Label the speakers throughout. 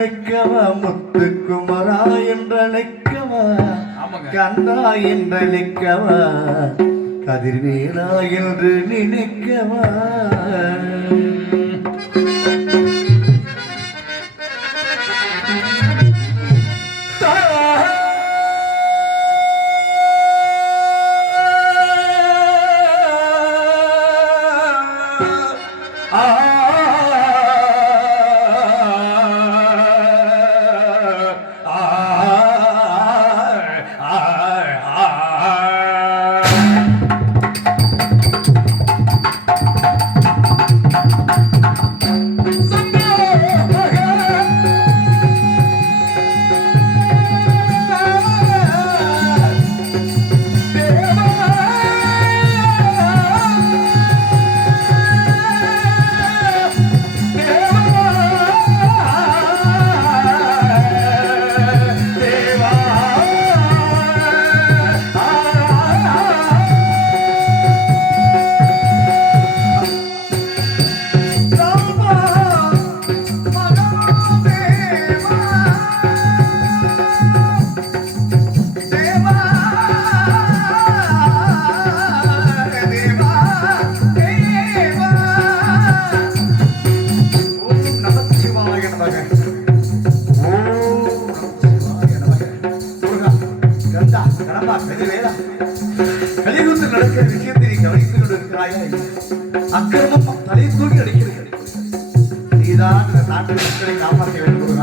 Speaker 1: அழைக்கவா முத்துக்குமரா என்றழைக்கவா. கந்தா என்றழைக்கவா கதிர்வேலா என்று நினைக்கவா?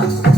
Speaker 1: வேண்டும் முருகா.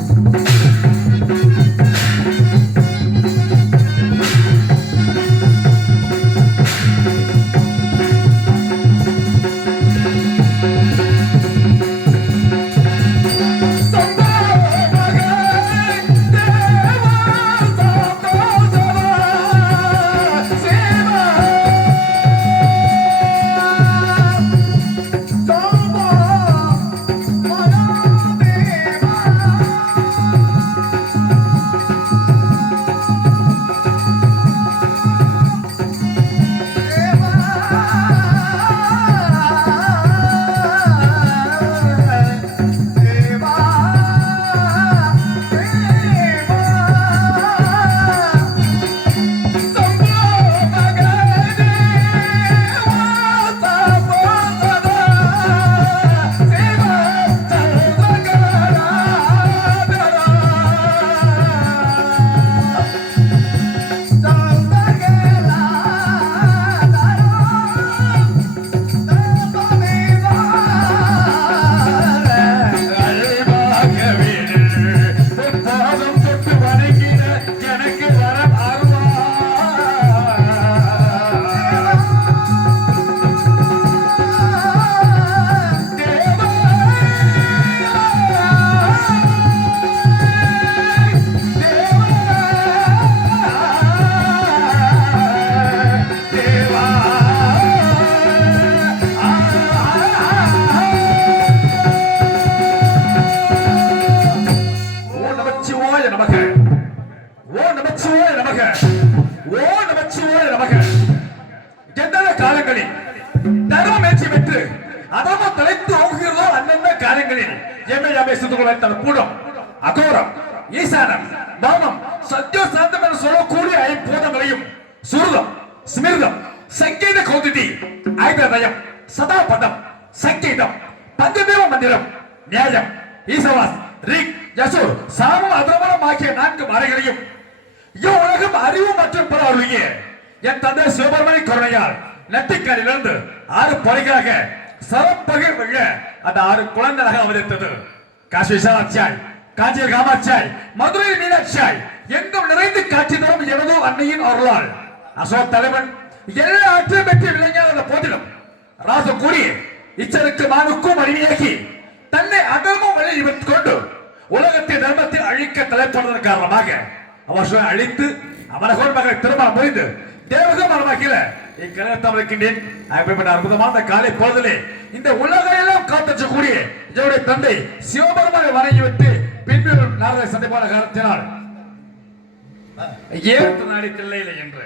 Speaker 2: நமக. ஓ நமச்சிவாய நமக. ஓ நமச்சிவாய நமக. எந்தெந்த காலங்களில் தர்மம் ஏற்றி பெற்று அதம தலைத்து ஓங்குகிறதோ அந்தந்த காலங்களில்? எம்மை யாமை சுத்துக்குள்ள தன் கூடம். அகோரம் ஈசானம் வாமம் சத்யோ சாந்தம் என்று சொல்லக்கூடிய ஐம்பூதங்களையும் சுருதம் ஸ்மிருதம் சங்கீத கௌதிதி ஐதயம் சதாபதம் சங்கீதம் பஞ்சதேவ மந்திரம் நியாயம் ஈசவாஸ் ரிக் யசூர் சாமம் அதர்மம் ஆகிய நான்கு மறைகளையும் இவ்வுலகம் அறிவு மற்றும் பிற அருளிய என் தந்தை சிவபெருமணி கருணையால் நெத்திக்கரிலிருந்து ஆறு பொறைகளாக சரப்பகை விழ அந்த ஆறு குழந்தைகளாக அவதரித்தது. காசி விசாலாட்சியாய் காஞ்சியில் காமாட்சியாய் மதுரை மீனாட்சியாய் எங்கும் நிறைந்து காட்சி தரும் எனதோ அன்னையின் அருளால். அசோக் தலைவன் எல்லா ஆற்றையும் பெற்று விளங்காத போதிலும் ராச கூறி இச்சருக்கு மானுக்கும் அடிமையாகி தன்னை அகமும் வழியில் வைத்துக் கொண்டு உலகத்தை தர்மத்தில் அழிக்க தலைப்படுவதன் காரணமாக அவர் அழித்து அவரகோன் மகளை திருமணம் முடிந்து தேவக மரமாகில இக்கலத்தில் இருக்கின்றேன் அப்படிப்பட்ட அற்புதமான காலை பொழுதிலே இந்த உலகையெல்லாம் எல்லாம் காத்தக்கூடிய இதனுடைய தந்தை சிவபெருமானை வணங்கி விட்டு பின்பு நாரதை சந்திப்பான காரணத்தினால் ஏன் நாடி தில்லையில என்று?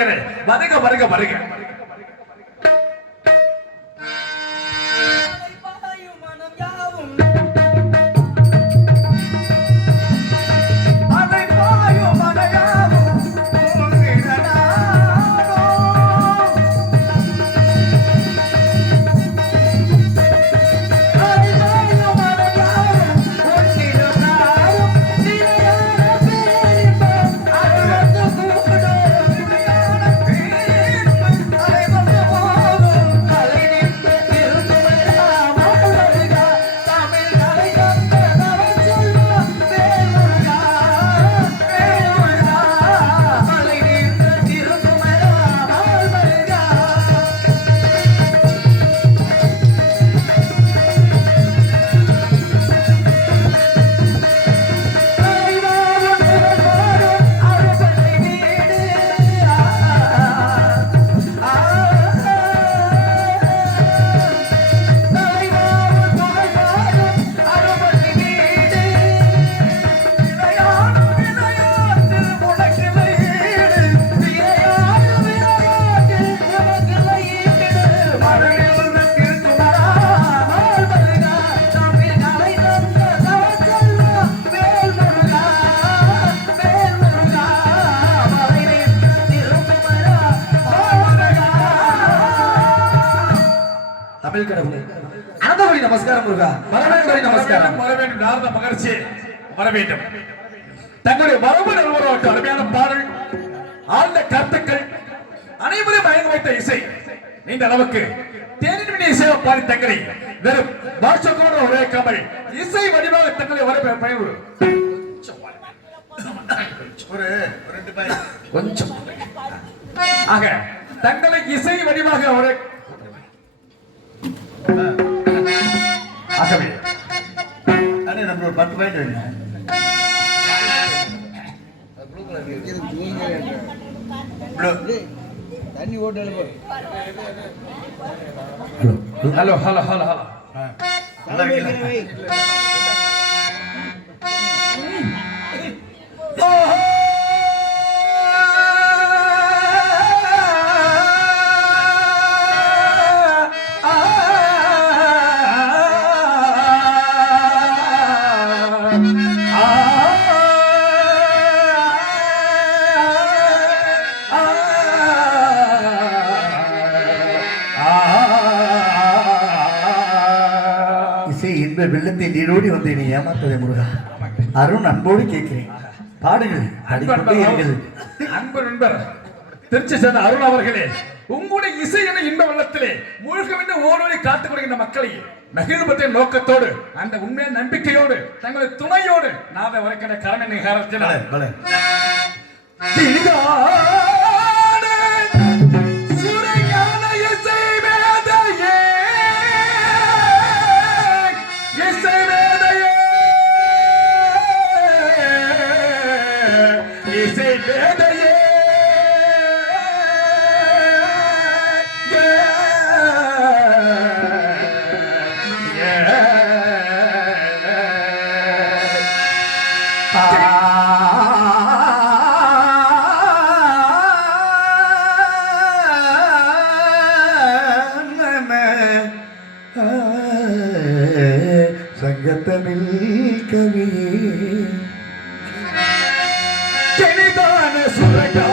Speaker 2: வருகிறேன் வருக வருக வருக
Speaker 1: நமஸ்காரம்.
Speaker 2: நாரத மகர்ஷி தங்களுடைய வரவு அருமையான பாடல் ஆழ்ந்த கருத்துக்கள் அனைவரும் மயங்க வைத்த இசை. இந்த அளவுக்கு தேனின் இசையை பாடி தங்களை வெறும் பாஷோக்கோட உரையாக்காமல் இசை வடிவாக தங்களை வர பயன்படு
Speaker 1: ஒரு ரெண்டு பாய்
Speaker 2: கொஞ்சம். ஆக தங்களை இசை வடிவாக உரை ஆகவே
Speaker 1: அண்ணே நம்ம ஒரு பத்து பாயிண்ட் வேணும்
Speaker 3: தண்ணி ஓட்டு
Speaker 2: ஹலோ ஹலோ ஹலோ ஹலோ.
Speaker 1: நல்லா வெள்ளத்தை நீரோடி வந்து நீ ஏமாத்ததே முருகா. அருண் அன்போடு கேட்கிறேன். பாடுங்கள் பாடிக்கொண்டே இருங்கள்.
Speaker 2: அன்பு நண்பர் திருச்சி சேர்ந்த அருள் அவர்களே உங்களுடைய இசை என இன்ப வெள்ளத்திலே மூழ்கவிட்டு ஓடோடி காத்துக் கொடுக்கின்ற மக்களை மகிழ்பத்திய நோக்கத்தோடு அந்த உண்மையான நம்பிக்கையோடு தங்களது துணையோடு நாத வரைக்கிற
Speaker 1: பலே,
Speaker 2: நிகாரத்தினால்.
Speaker 1: சங்கத்தமிழ் கவியே
Speaker 2: கெனிதான சுரகா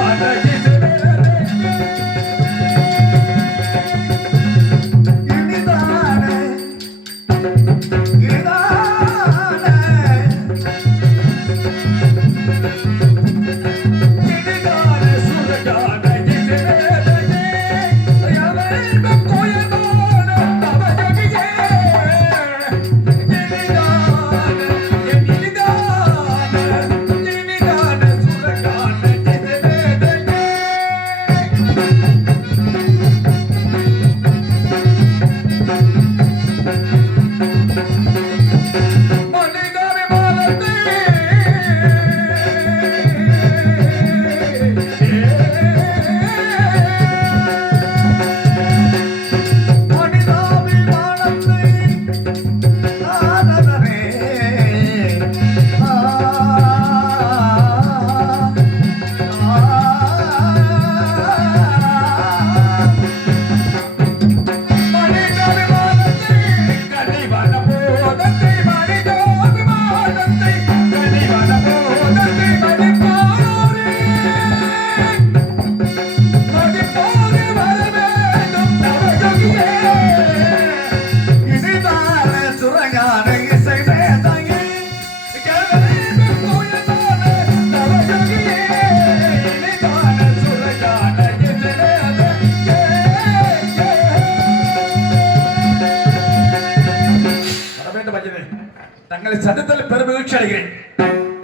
Speaker 2: என்பதில் பெருமகிழ்ச்சி அடைகிறேன்.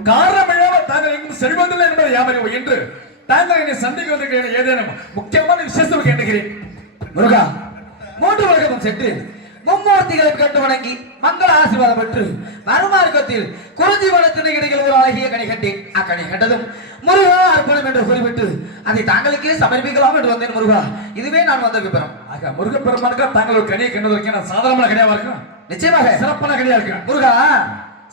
Speaker 2: காரணம் இல்லாமல் தாங்கள் எங்கும் செல்வதில்லை என்பதை யாமறிவு என்று தாங்கள் என்னை சந்திக்க வந்திருக்கிறேன் ஏதேனும் முக்கியமான விசேஷம் கேட்டுகிறேன்
Speaker 3: முருகா மூன்று உலகமும் சென்று மும்மூர்த்திகளை கண்டு வணங்கி மங்கள ஆசீர்வாதம் பெற்று மறுமார்க்கத்தில் குறிஞ்சி வனத்தின் இடையில் ஒரு அழகிய கனி கட்டேன் அக்கனி கண்டதும் முருகா அர்ப்பணம் என்று குறிப்பிட்டு அதை தாங்களுக்கே சமர்ப்பிக்கலாம் என்று வந்தேன் முருகா. இதுவே நான் வந்த விபரம்.
Speaker 2: ஆக முருகப்பெருமானுக்கு தாங்கள் ஒரு கனியை கண்டதற்கு நான் சாதாரணமான கனியாக இருக்கேன்
Speaker 3: நிச்சயமாக.
Speaker 2: சிறப்பான கனியா இருக்கு.
Speaker 3: முருகா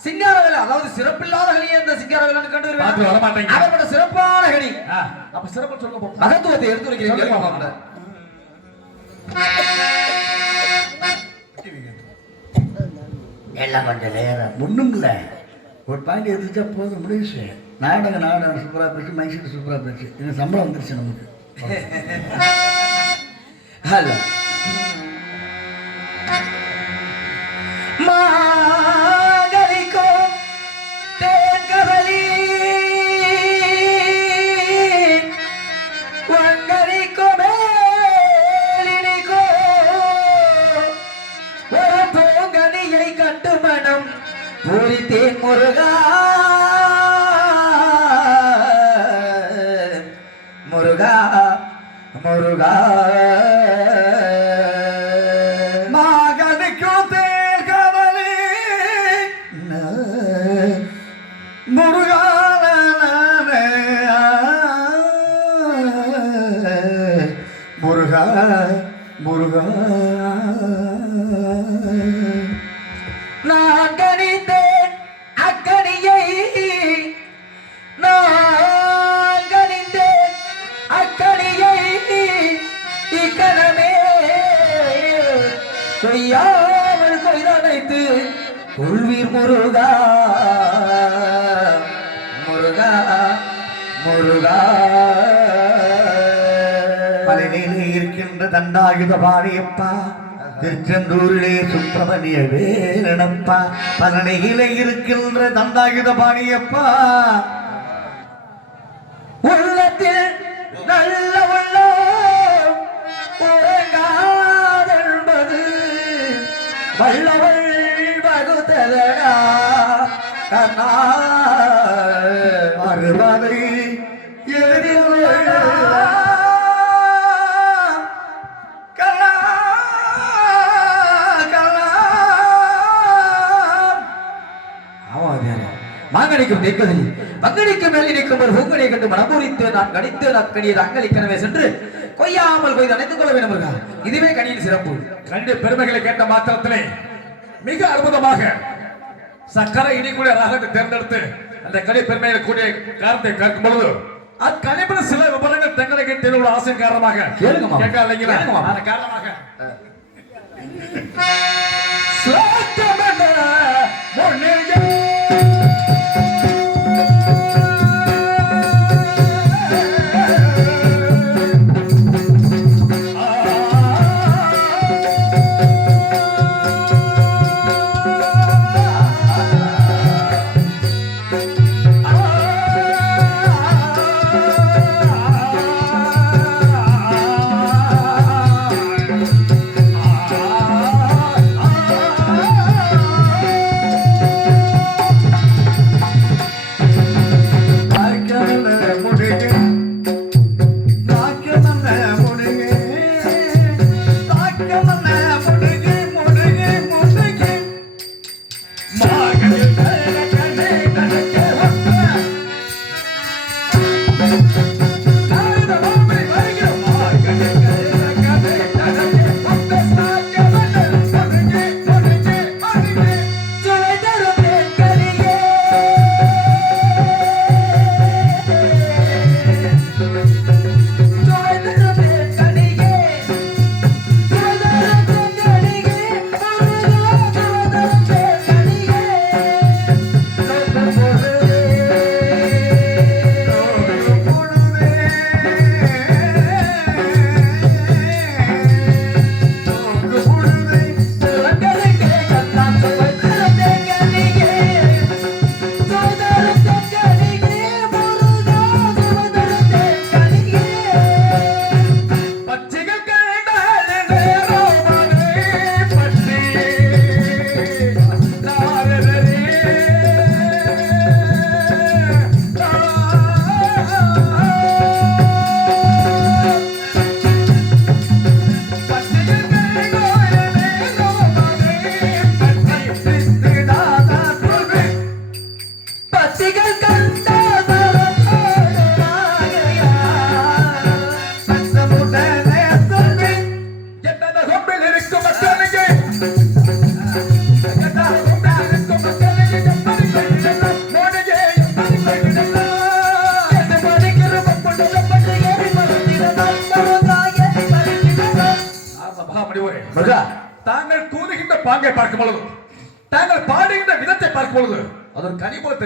Speaker 3: சிங்காரவேல அதாவது சிறப்பில்லாத கனியை இந்த சிங்காரவேலன் கண்டு
Speaker 2: பார்த்து வர மாட்டீங்க.
Speaker 3: அவரோட சிறப்பான
Speaker 2: ஆ, அப்ப சிறப்பு சொல்ல போறோம்
Speaker 3: மகத்துவத்தை எடுத்து மாப்பிள்ளை.
Speaker 4: எல்லாம் கொஞ்சம் நேரம். இல்லை ஒரு பாயிண்ட் எடுத்துட்டா போதும் முடியுச்சு நாடகம் நாடகம் சூப்பராக போச்சு மைசூர் சூப்பராக போச்சு இது சம்பளம் வந்துருச்சு நமக்கு.
Speaker 3: ஹலோ. மாகலிக்கோ தேன்கதலி வங்கலிக்கோ மேலினிக்கோ. ஒரு பூங்கனியை கண்டு மனம் பூரித்தேன் முருகா. முருகா முருகா.
Speaker 4: ஆயுத பாணியப்பா திருச்செந்தூரிலே சுப்பிரமணிய வேலனப்பா. பழனியிலே இருக்கின்ற தந்தாயுத பாணியப்பா
Speaker 3: உள்ளத்தில் நல்ல உள்ளம் உறங்காதென்பது வல்லவள் வகுத்ததடா கண்ணா
Speaker 4: அறுபதை எதிரில்
Speaker 3: மாங்கடிக்கும் நிற்பதில் பங்கடிக்கு மேல் நிற்கும் ஒரு பூங்கனை கண்டு மனமுறித்து நான் கணித்து அக்கடியில் அங்களிக்கனவே சென்று கொய்யாமல் கொய்து அணைத்துக் கொள்ள வேண்டும் முருகா. இதுவே கனியின் சிறப்பு
Speaker 2: கண்டு பெருமைகளை கேட்ட மாத்திரத்திலே மிக அற்புதமாக சக்கரை இனிக்கூடிய ராகத்தை தேர்ந்தெடுத்து அந்த கனி பெருமையில் கூடிய காரத்தை கேட்கும் பொழுது அக்கணிப்பில் சில விவரங்கள் தங்களுக்கு தெளிவுள்ள ஆசை காரணமாக
Speaker 3: கேளுங்க மாமா.
Speaker 2: கேட்க இல்லைங்களா
Speaker 3: கேளுங்க மாமா.
Speaker 2: அந்த காரணமாக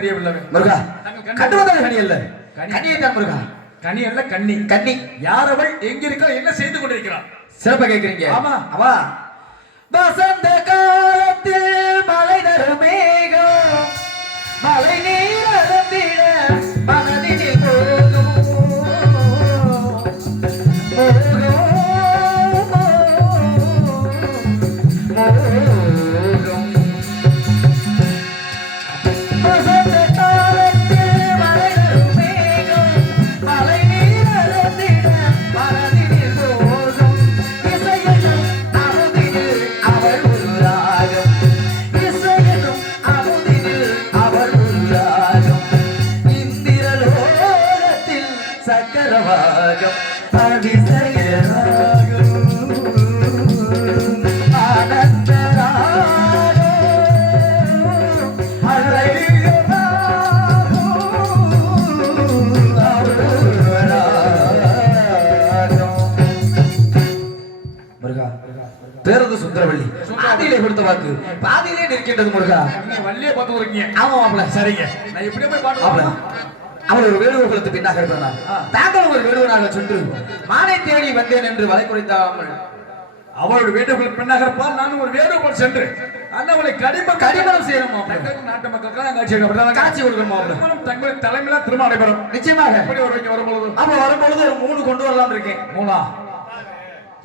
Speaker 2: ஒரு கனி போல தெரியவில்லை
Speaker 3: முருகா வந்தது கனி அல்ல.
Speaker 2: கனி.
Speaker 3: கனியை தான் முருகா?
Speaker 2: கனி அல்ல கண்ணி
Speaker 3: கன்னி.
Speaker 2: யார் அவள் எங்க இருக்கிறாள் என்ன செய்து கொண்டிருக்கிறாள்?
Speaker 3: சிறப்பா கேக்குறீங்க.
Speaker 2: ஆமா.
Speaker 3: ஆமா. வசந்த காலத்தில் மழை தரும் மேகம் மழை நீர் அருந்திட பேரது சுந்தரவள்ளி. ஆதியிலே கொடுத்த வாக்கு. பாதியிலே நிற்கின்றது முருகா.
Speaker 2: வள்ளியே பார்த்து இருக்கீங்க
Speaker 3: ஆமா மாப்பிள.
Speaker 2: சரிங்க. நான் எப்படியே போய்
Speaker 3: மாப்பிள
Speaker 2: பாட்டு
Speaker 3: அவள் ஒரு வேடுவர் குலத்து பின்னாக இருக்கிறார். தாங்கள் ஒரு வேடுவனாக சென்று மானை தேடி வந்தேன் என்று வலை குறைத்தாமல்.
Speaker 2: அவளோட வேண்டுகோள் பெண்ணாக இருப்பால் நானும் ஒரு வேண்டுகோள் சென்று அண்ணவளை கடிம
Speaker 3: கடிமணம் செய்யணும்
Speaker 2: நாட்டு மக்களுக்கு காட்சி அப்படிதான்
Speaker 3: காட்சி கொடுக்கணும் மாப்பிள.
Speaker 2: திருமணம் தங்கள் தலைமையில திருமணம் நடைபெறும்.
Speaker 3: நிச்சயமாக.
Speaker 2: எப்படி வருவீங்க வரும்பொழுது
Speaker 3: ஆமா வரும்பொழுது மூணு கொண்டு வரலாம் இருக்கேன்.
Speaker 2: மூணா?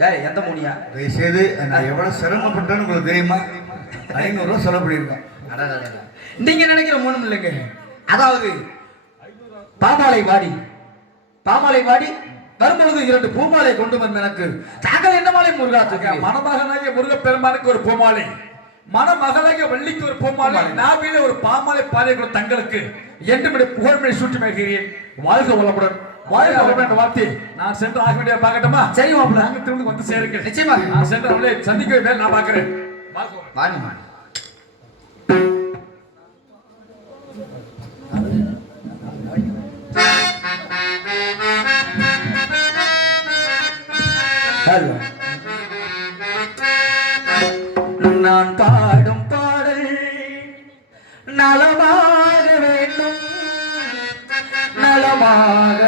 Speaker 3: ஏய் எந்த மூணியா
Speaker 4: தயவுசெய்து நான் எவ்வளோ சிரமப்பட்டேன்னு உங்களுக்கு தெரியுமா? ஐநூறுரூவா செலவு பண்ணியிருக்கேன்
Speaker 3: நீங்க நினைக்கிற மூணும் இல்லைங்க. அதாவது பாமாலை வாடி பாமாலை வாடி வரும்பொழுது இரண்டு பூமாலை கொண்டு வந்த எனக்கு. தாங்கள் என்ன மாலை முருகா
Speaker 2: மணமகனாகிய முருகப்பெருமானுக்கு ஒரு பூமாலை. மணமகளாகிய வள்ளிக்கு ஒரு பூமாலை. நாவில ஒரு பாமாலை பாதைகள் தங்களுக்கு. என்று புகழ்மொழி சூட்டி மகிழ்கிறேன் வாழ்க வளமுடன். வாழ்க வளமுடன் என்ற வார்த்தை. நான் சென்று ஆக வேண்டிய பார்க்கட்டுமா?
Speaker 3: சரி மாப்பிள.
Speaker 2: நாங்கள் திரும்ப வந்து சேருங்கள்.
Speaker 3: நிச்சயமாக.
Speaker 2: நான் சென்று அவளை சந்திக்க வேண்டிய நான் பார்க்கிறேன்.
Speaker 3: வாணி ஹலோ. நான் பாடும் பாடல் நலமாக வேண்டும். நலமாக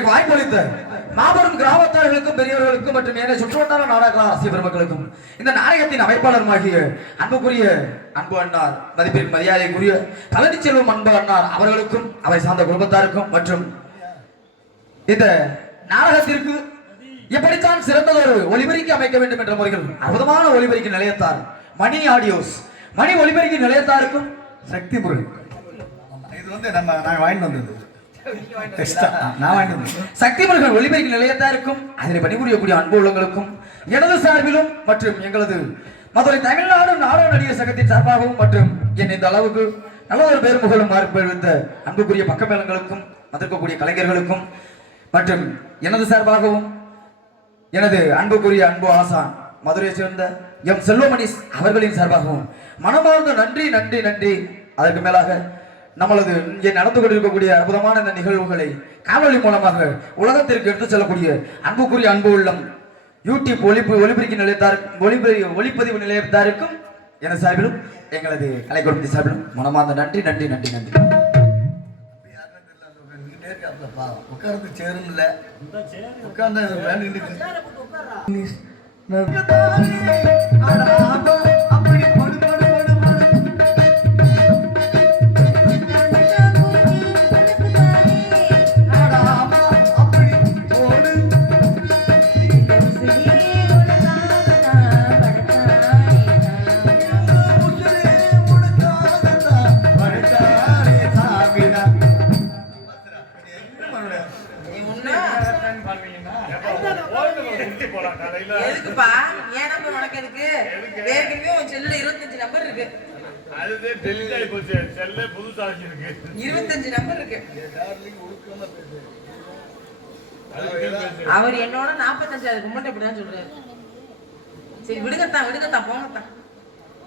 Speaker 3: எனக்கு வாய்ப்பளித்த மாபெரும் கிராமத்தார்களுக்கும் பெரியவர்களுக்கும் மற்றும் ஏனைய சுற்றுவட்டார நாடக ஆசிய பெருமக்களுக்கும் இந்த நாடகத்தின் அமைப்பாளருமாகிய அன்புக்குரிய அன்பு அண்ணார் மதிப்பிற்கு மரியாதைக்குரிய பழனிச்செல்வம் அன்பு அண்ணார் அவர்களுக்கும் அவை சார்ந்த குடும்பத்தாருக்கும் மற்றும் இந்த நாடகத்திற்கு எப்படித்தான் சிறந்ததொரு ஒலிபெருக்கி அமைக்க வேண்டும் என்ற முறையில் அற்புதமான ஒலிபெருக்கி நிலையத்தார் மணி ஆடியோஸ். மணி ஒலிபெருக்கி நிலையத்தாருக்கும்
Speaker 1: சக்தி பொருள் இது வந்து நம்ம நான் வாங்கிட்டு வந்தது. Extra. நான் வாங்கிட்டு இருக்கும்
Speaker 3: சக்தி அதில் பணிபுரியக்கூடிய அன்பு உள்ளங்களுக்கும் எனது சார்பிலும் மற்றும் எங்களது மதுரை தமிழ்நாடு நாடக நடிகர் சங்கத்தின் சார்பாகவும் மற்றும் என் இந்த அளவுக்கு நல்ல ஒரு பேர் புகழும் மாறுபடுத்த அன்புக்குரிய பக்கமேளங்களுக்கும் வந்திருக்கக்கூடிய கலைஞர்களுக்கும் மற்றும் எனது சார்பாகவும் எனது அன்புக்குரிய அன்பு ஆசான் மதுரையை சேர்ந்த எம் செல்வமணி அவர்களின் சார்பாகவும் மனமார்ந்த நன்றி நன்றி நன்றி அதற்கு மேலாக நம்மளது இங்கே நடந்து கொண்டிருக்கக்கூடிய அற்புதமான இந்த நிகழ்வுகளை காணொலி மூலமாக உலகத்திற்கு எடுத்துச் செல்லக்கூடிய அன்புக்குரிய அன்பு உள்ளம் யூடியூப் ஒளிப்பு ஒளிபெருக்கி நிலையத்தார் ஒளிபெரி ஒளிப்பதிவு நிலையத்தாருக்கும் எனது சார்பிலும் எங்களது கலை சார்பிலும் மனமார்ந்த நன்றி நன்றி நன்றி நன்றி.
Speaker 1: உட்கார்ந்து சேரும் இல்லை உட்கார்ந்து
Speaker 4: இருபத்தஞ்சு நம்பர் இருக்கு. அவர் என்னோட நாற்பத்தஞ்சாவது கும்பிட்டு இப்படிதான் சொல்றாரு. சரி விடுங்கத்தான் விடுங்கத்தான் போங்கத்தான்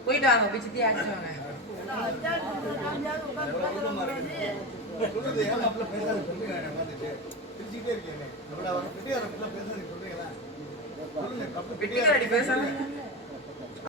Speaker 4: போயிட்டு வாங்க போய் சித்தி ஆகிட்டு வாங்க. வெட்டிக்காரடி பேசாம